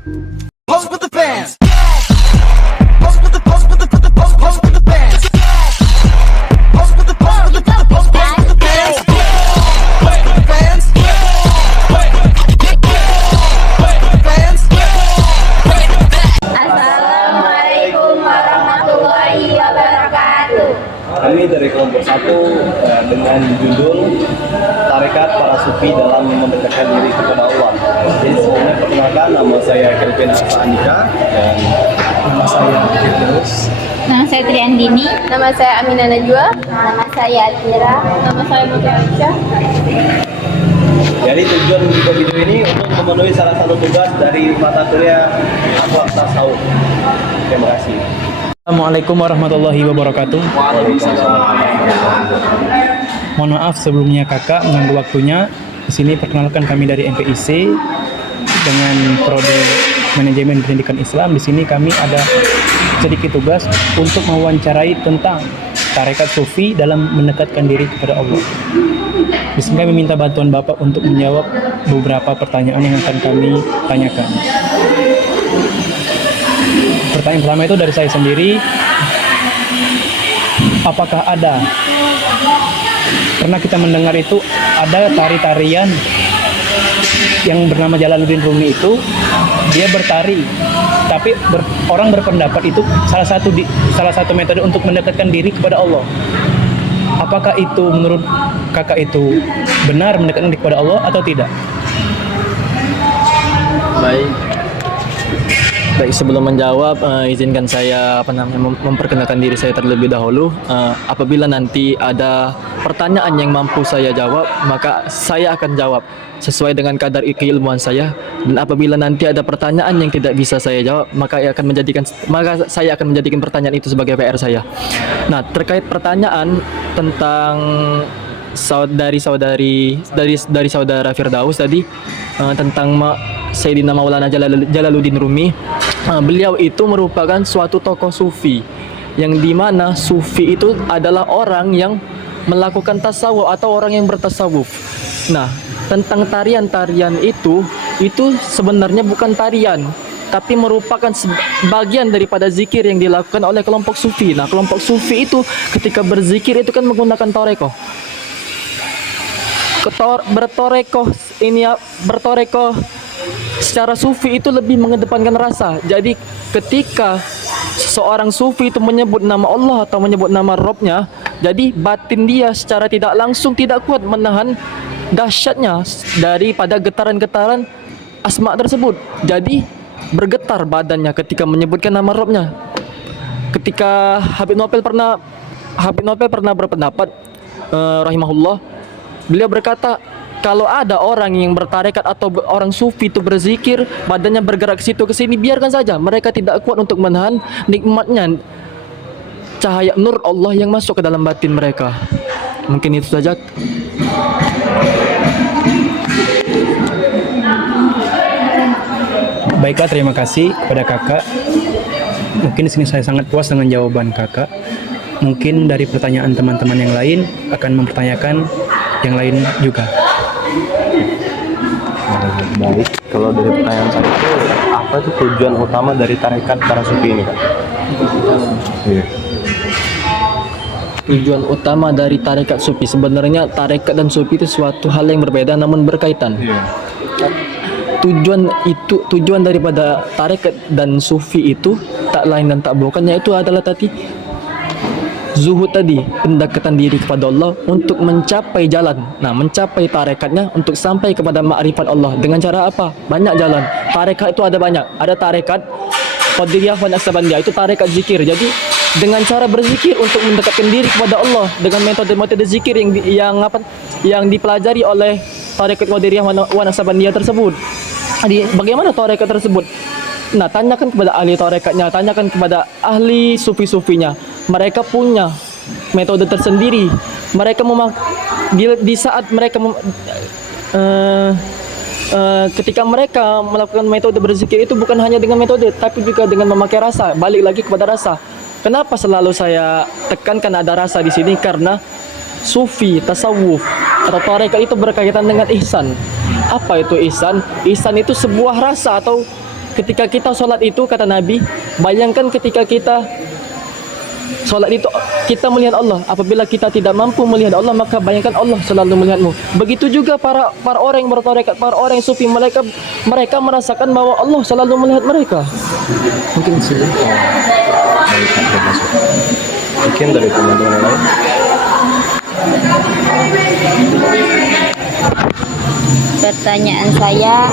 Pose with the fans. Pose with the pose with the pose with the fans. Pose with the pose with the pose with the fans. Pose with the fans. Fans. Assalamualaikum warahmatullahi wabarakatuh. Kami dari kelompok 1 dengan judul Tarekat Para Sufi dalam Mendekatkan Diri kepada Allah. Jadi sebelumnya perkenalkan, nama saya Kelvin Andika dan nama saya Firdaus. Nama saya Triandini. Nama saya Aminah Najwa. Nama saya Atira. Nama saya Mutia Aisyah. Jadi tujuan video ini untuk memenuhi salah satu tugas dari mata kuliah Akhlak Tasawuf. Terima kasih. Assalamualaikum warahmatullahi wabarakatuh. Mohon maaf sebelumnya kakak mengganggu waktunya. Di sini perkenalkan kami dari MPIC dengan prodi Manajemen Pendidikan Islam. Di sini kami ada sedikit tugas untuk mewawancarai tentang tarekat sufi dalam mendekatkan diri kepada Allah. Di sini kami minta bantuan Bapak untuk menjawab beberapa pertanyaan yang akan kami tanyakan. Pertanyaan pertama itu dari saya sendiri. Apakah pernah kita mendengar itu ada tari-tarian yang bernama Jalaluddin Rumi itu dia bertari, tapi orang berpendapat itu salah satu metode untuk mendekatkan diri kepada Allah. Apakah itu menurut kakak itu benar mendekatkan diri kepada Allah atau tidak? Baik, sebelum menjawab, izinkan saya memperkenalkan diri saya terlebih dahulu. Apabila nanti ada pertanyaan yang mampu saya jawab, maka saya akan jawab sesuai dengan kadar keilmuan saya. Dan apabila nanti ada pertanyaan yang tidak bisa saya jawab, maka saya akan menjadikan pertanyaan itu sebagai PR saya. Nah, terkait pertanyaan tentang saudara Firdaus tadi, tentang Sayyidina Maulana Jalaluddin Rumi, beliau itu merupakan suatu tokoh sufi yang dimana sufi itu adalah orang yang melakukan tasawuf atau orang yang bertasawuf. Nah, tentang tarian-tarian itu sebenarnya bukan tarian, tapi merupakan bagian daripada zikir yang dilakukan oleh kelompok sufi. Nah, kelompok sufi itu ketika berzikir itu kan menggunakan torekoh. Bertorekoh secara sufi itu lebih mengedepankan rasa. Jadi ketika seorang sufi itu menyebut nama Allah atau menyebut nama Robnya, jadi batin dia secara tidak langsung tidak kuat menahan dahsyatnya daripada getaran-getaran asma tersebut. Jadi bergetar badannya ketika menyebutkan nama Robnya. Ketika Habib Nopel pernah berpendapat, rahimahullah, beliau berkata, kalau ada orang yang bertarekat atau orang sufi itu berzikir, badannya bergerak ke situ ke sini, biarkan saja. Mereka tidak kuat untuk menahan nikmatnya cahaya nur Allah yang masuk ke dalam batin mereka. Mungkin itu saja. Baiklah, terima kasih kepada kakak. Mungkin di sini saya sangat puas dengan jawaban kakak. Mungkin dari pertanyaan teman-teman yang lain akan mempertanyakan yang lain juga. Baik, kalau dari pertanyaan saya itu, apa itu tujuan utama dari tarekat para sufi ini, Kak? Iya. Tujuan utama dari tarekat sufi, sebenarnya tarekat dan sufi itu suatu hal yang berbeda namun berkaitan. Iya. Tujuan daripada tarekat dan sufi itu tak lain dan tak bukan, yaitu adalah tadi zuhud tadi, pendekatan diri kepada Allah untuk mencapai jalan. Nah, mencapai tarekatnya untuk sampai kepada ma'rifat Allah. Dengan cara apa? Banyak jalan. Tarekat itu ada banyak. Ada tarekat Qadiriyah wa Naqsabandiyah, itu tarekat zikir. Jadi dengan cara berzikir untuk mendekatkan diri kepada Allah dengan metode-metode zikir yang dipelajari oleh tarekat Qadiriyah wa Naqsabandiyah tersebut. Jadi bagaimana tarekat tersebut? Nah, tanyakan kepada ahli tarekatnya, tanyakan kepada ahli sufi-sufinya. Mereka punya metode tersendiri. Mereka di saat mereka ketika mereka melakukan metode berzikir itu bukan hanya dengan metode, tapi juga dengan memakai rasa. Balik lagi kepada rasa. Kenapa selalu saya tekankan ada rasa di sini? Karena sufi, tasawuf atau tarekat itu berkaitan dengan ihsan. Apa itu ihsan? Ihsan itu sebuah rasa atau ketika kita sholat itu, kata Nabi, bayangkan ketika kita sholat itu kita melihat Allah. Apabila kita tidak mampu melihat Allah, maka bayangkan Allah selalu melihatmu. Begitu juga para orang yang bertarekat, para orang yang sufi, mereka merasakan bahwa Allah selalu melihat mereka. Mungkin sih. Mungkin dari teman-teman yang lain. Pertanyaan saya,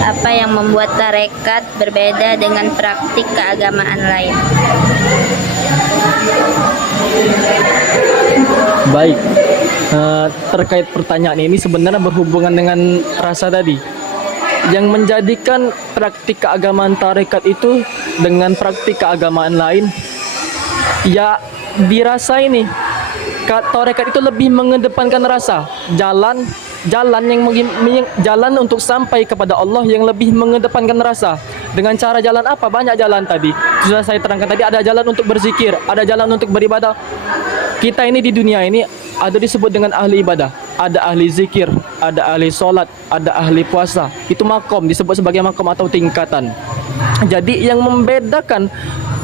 apa yang membuat tarekat berbeda dengan praktik keagamaan lain? Baik, terkait pertanyaan ini sebenarnya berhubungan dengan rasa tadi. Yang menjadikan praktik keagamaan tarekat itu dengan praktik keagamaan lain, ya dirasa ini, tarekat itu lebih mengedepankan rasa, jalan untuk sampai kepada Allah yang lebih mengedepankan rasa. Dengan cara jalan apa? Banyak jalan tadi. Sudah saya terangkan tadi, ada jalan untuk berzikir, ada jalan untuk beribadah. Kita ini di dunia ini ada disebut dengan ahli ibadah. Ada ahli zikir, ada ahli solat, ada ahli puasa. Itu makom, disebut sebagai makom atau tingkatan. Jadi yang membedakan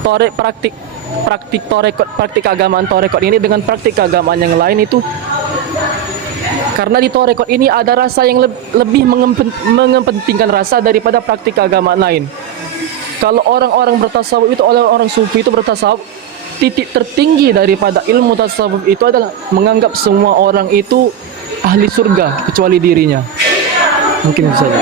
praktik keagamaan tarekat ini dengan praktik keagamaan yang lain itu karena di tarekat ini ada rasa yang lebih mengepentingkan rasa daripada praktik keagamaan lain. Kalau orang-orang bertasawuf itu, orang sufi itu bertasawuf, titik tertinggi daripada ilmu tasawuf itu adalah menganggap semua orang itu ahli surga kecuali dirinya. Mungkin itu saja.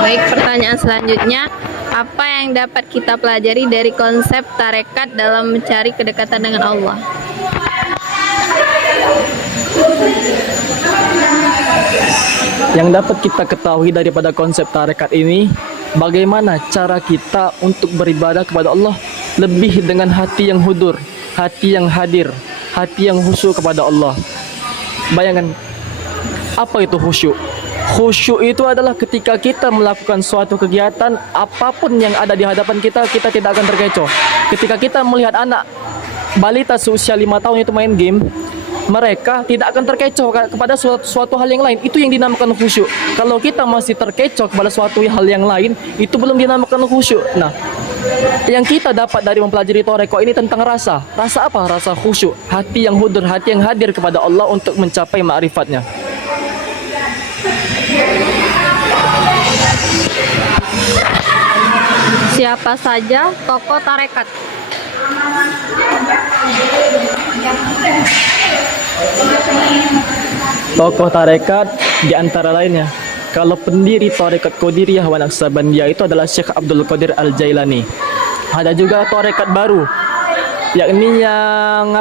Baik, pertanyaan selanjutnya, apa yang dapat kita pelajari dari konsep tarekat dalam mencari kedekatan dengan Allah? Yang dapat kita ketahui daripada konsep tarekat ini, bagaimana cara kita untuk beribadah kepada Allah lebih dengan hati yang hudur, hati yang hadir, hati yang khusyuk kepada Allah. Bayangkan, apa itu khusyuk? Khusyuk itu adalah ketika kita melakukan suatu kegiatan, apapun yang ada di hadapan kita, kita tidak akan terkecoh. Ketika kita melihat anak balita seusia 5 tahun itu main game, mereka tidak akan terkecoh kepada suatu hal yang lain. Itu yang dinamakan khusyuk. Kalau kita masih terkecoh kepada suatu hal yang lain, itu belum dinamakan khusyuk. Nah, yang kita dapat dari mempelajari tarekat ini tentang rasa. Rasa apa? Rasa khusyuk. Hati yang hudur, hati yang hadir kepada Allah untuk mencapai ma'rifatnya. Siapa saja tokoh tarekat? Tokoh tarekat di antara lainnya, kalau pendiri tarekat Qadiriyah wa Naqsabandiyah itu adalah Syekh Abdul Qadir Al-Jailani. Ada juga tarekat baru, yakni yang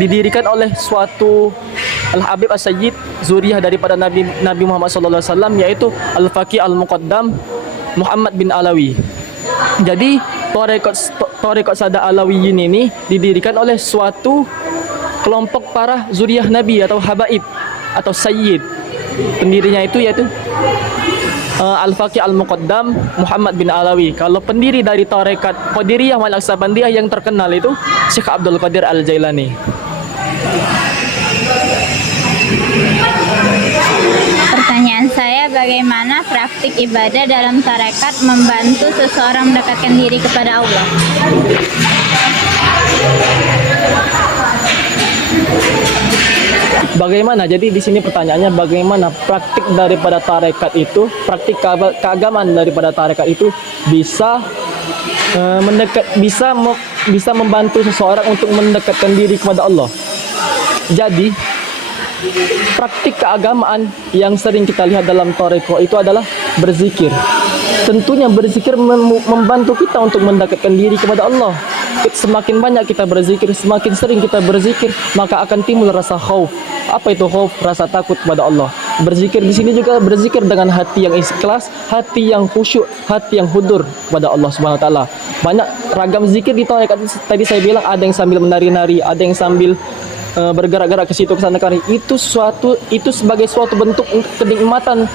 didirikan oleh suatu Al-Habib As-Sayyid Zuriyah daripada Nabi Muhammad SAW, yaitu Al-Faqih Al-Muqaddam Muhammad bin Alawi. Jadi tarekat Sada Alawiyin ini didirikan oleh suatu kelompok para zuriyah Nabi atau habaib atau sayyid. Pendirinya itu yaitu Al-Faqih Al-Muqaddam Muhammad bin Alawi. Kalau pendiri dari tarekat Qadiriyah wal Naqsabandiyah yang terkenal itu Syekh Abdul Qadir Al-Jailani. Pertanyaan saya, bagaimana praktik ibadah dalam tarekat membantu seseorang mendekatkan diri kepada Allah? Bagaimana? Jadi di sini pertanyaannya, bagaimana praktik daripada tarekat itu, praktik keagamaan daripada tarekat itu bisa bisa membantu seseorang untuk mendekatkan diri kepada Allah. Jadi praktik keagamaan yang sering kita lihat dalam tarekat itu adalah berzikir. Tentunya berzikir membantu kita untuk mendekatkan diri kepada Allah. Semakin banyak kita berzikir, semakin sering kita berzikir, maka akan timbul rasa khauf. Apa itu khauf? Rasa takut kepada Allah. Berzikir di sini juga berzikir dengan hati yang ikhlas, hati yang khusyuk, hati yang hudur kepada Allah Subhanahu wa taala. Banyak ragam zikir di tarekat tadi saya bilang, ada yang sambil menari-nari, ada yang sambil bergerak-gerak ke situ ke sana kemari. Itu sebagai suatu bentuk kenikmatan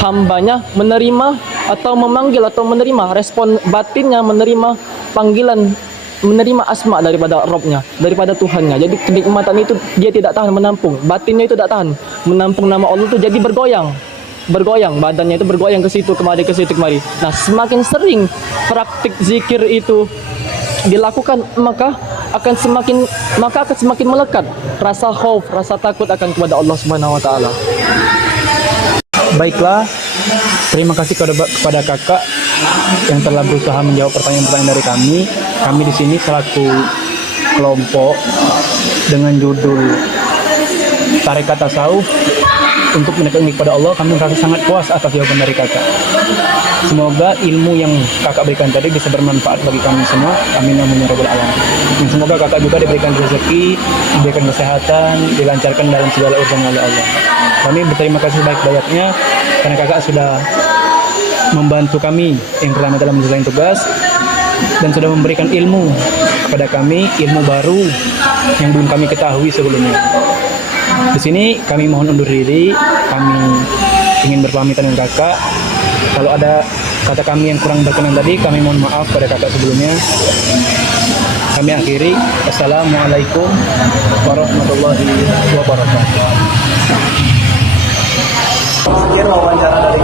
hambanya menerima atau memanggil atau menerima respon batinnya, menerima panggilan menerima asma daripada Robnya, daripada Tuhannya. Jadi kenikmatan itu dia tidak tahan menampung, batinnya itu tidak tahan menampung nama Allah itu, jadi bergoyang, badannya itu bergoyang ke situ kemari, ke situ kemari. Nah, semakin sering praktik zikir itu dilakukan, maka akan semakin melekat rasa khauf, rasa takut akan kepada Allah Subhanahu wa taala. Baiklah, terima kasih kepada kakak yang telah berusaha menjawab pertanyaan-pertanyaan dari kami. Kami di sini selaku kelompok dengan judul Tarekat Tasawuf untuk mendekati kepada Allah, kami merasa sangat puas atas jawaban dari kakak. Semoga ilmu yang kakak berikan tadi bisa bermanfaat bagi kami semua. Amin amin ya rabbal alamin. Dan semoga kakak juga diberikan rezeki, diberikan kesehatan, dilancarkan dalam segala urusan oleh Allah. Kami berterima kasih baik-baiknya karena kakak sudah membantu kami yang pertama dalam menjalani tugas dan sudah memberikan ilmu kepada kami, ilmu baru yang belum kami ketahui sebelumnya. Di sini kami mohon undur diri, kami ingin berpamitan dengan kakak. Kalau ada kata kami yang kurang berkenan tadi, kami mohon maaf pada kakak sebelumnya. Kami akhiri. Assalamualaikum warahmatullahi wabarakatuh. Sekian wawancara dari